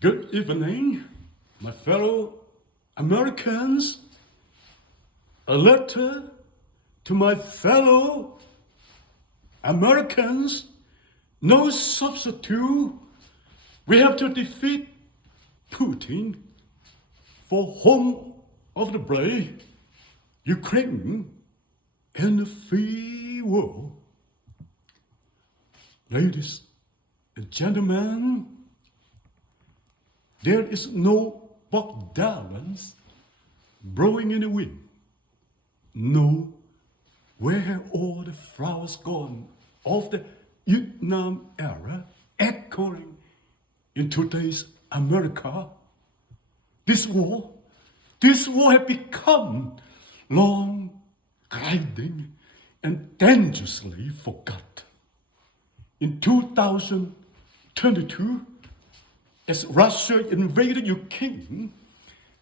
Good evening, my fellow Americans. A letter to my fellow Americans. No substitute. We have to defeat Putin for home of the brave, Ukraine, and the free world. Ladies and gentlemen, there is no Bogdalans blowing in the wind. No, where have all the flowers gone of the Vietnam era echoing in today's America? This war has become long, grinding, and dangerously forgotten. In 2022, as Russia invaded Ukraine,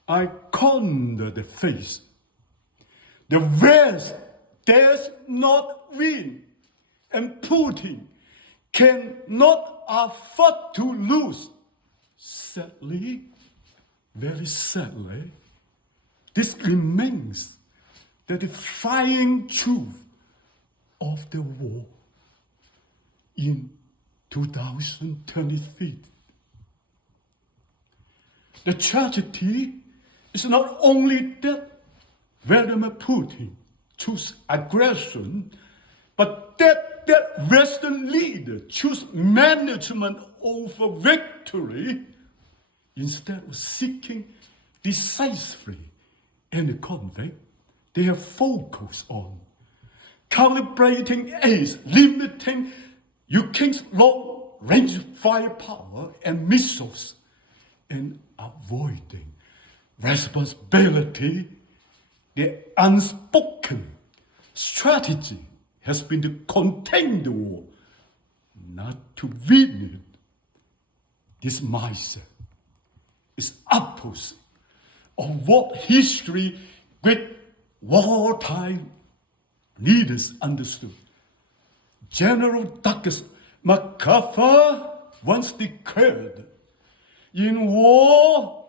I cornered the face. The West dares not win, and Putin cannot afford to lose. Sadly, very sadly, this remains the defining truth of the war in 2023. The tragedy is not only that Vladimir Putin chose aggression, but that Western leader chose management over victory instead of seeking decisively any conflict. They have focused on calibrating aids, limiting Ukraine's long-range firepower and missiles, and avoiding responsibility. The unspoken strategy has been to contain the war, not to win it. This mindset is opposite of what history great wartime leaders understood. General Douglas MacArthur once declared, "In war,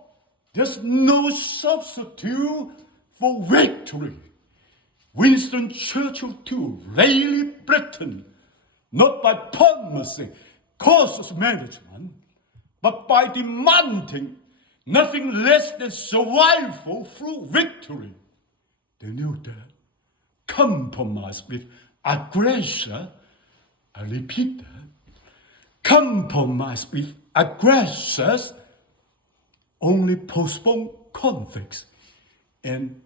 there's no substitute for victory." Winston Churchill too rallied Britain, not by promising cautious management, but by demanding nothing less than survival through victory. They knew that compromise with aggression, I repeat that, compromise with aggressors only postpone conflicts and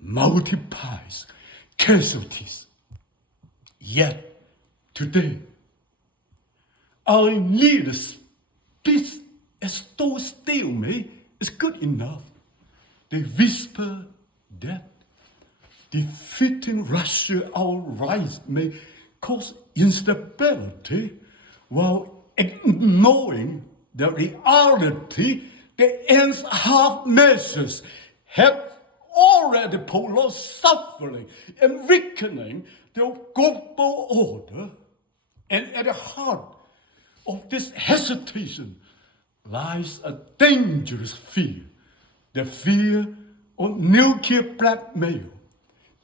multiplies casualties. Yet, today, our leaders speak as though stalemate is good enough. They whisper that defeating Russia outright may cause instability, while ignoring the reality that ends half measures have already prolonged suffering and weakening the global order. And at the heart of this hesitation lies a dangerous fear, the fear of nuclear blackmail.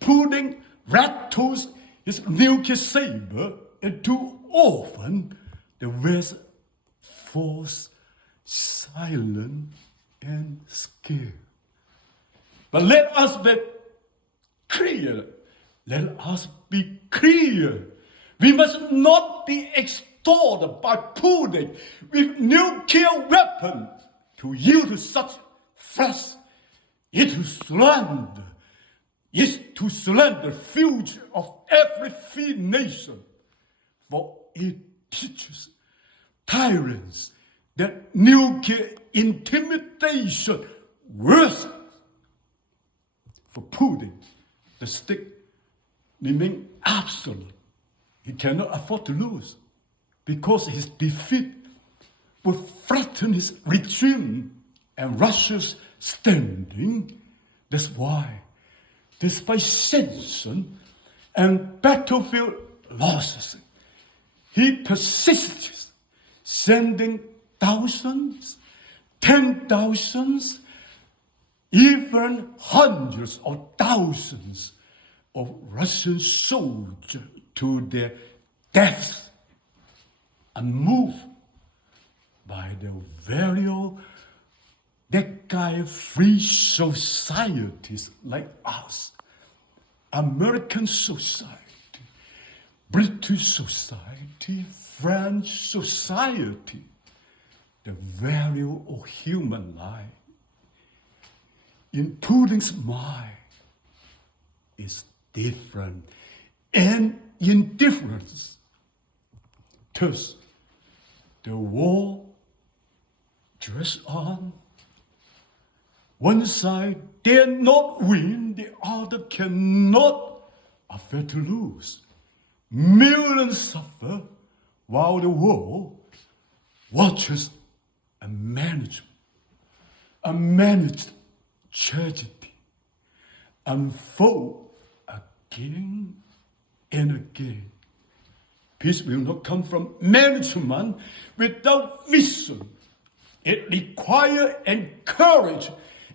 Putin rattles his nuclear saber, and too often the West falls silent and scared. But let us be clear. Let us be clear. We must not be extorted by Putin with nuclear weapons to yield to such threats. It is to surrender the future of every free nation, for it teaches tyrants that nuclear intimidation worsens. For Putin, the stake remains absolute. He cannot afford to lose, because his defeat would threaten his regime and Russia's standing. That's why, despite sanctions and battlefield losses, he persists, sending thousands, 10,000s, even hundreds of thousands of Russian soldiers to their deaths, unmoved by the value that kind of free societies like us, American society, British society, French society, the value of human life in Putin's mind is different and indifference. Thus, the war drags on. One side dare not win, the other cannot afford to lose. Millions suffer while the world watches a managed tragedy unfold again and again. Peace will not come from management without vision. It requires courage.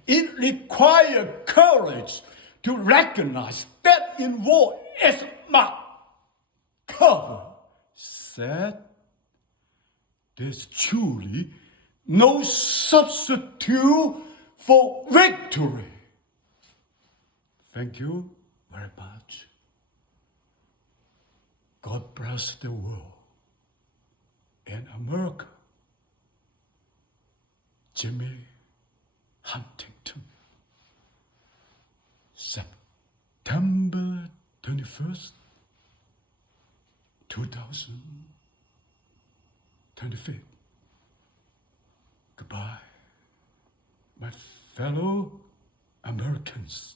It requires courage to recognize that in war, as Mark Cover said, there's truly no substitute for victory. Thank you very much. God bless the world and America. Jimmy Huntington. September 21st, 2025. Goodbye, my fellow Americans.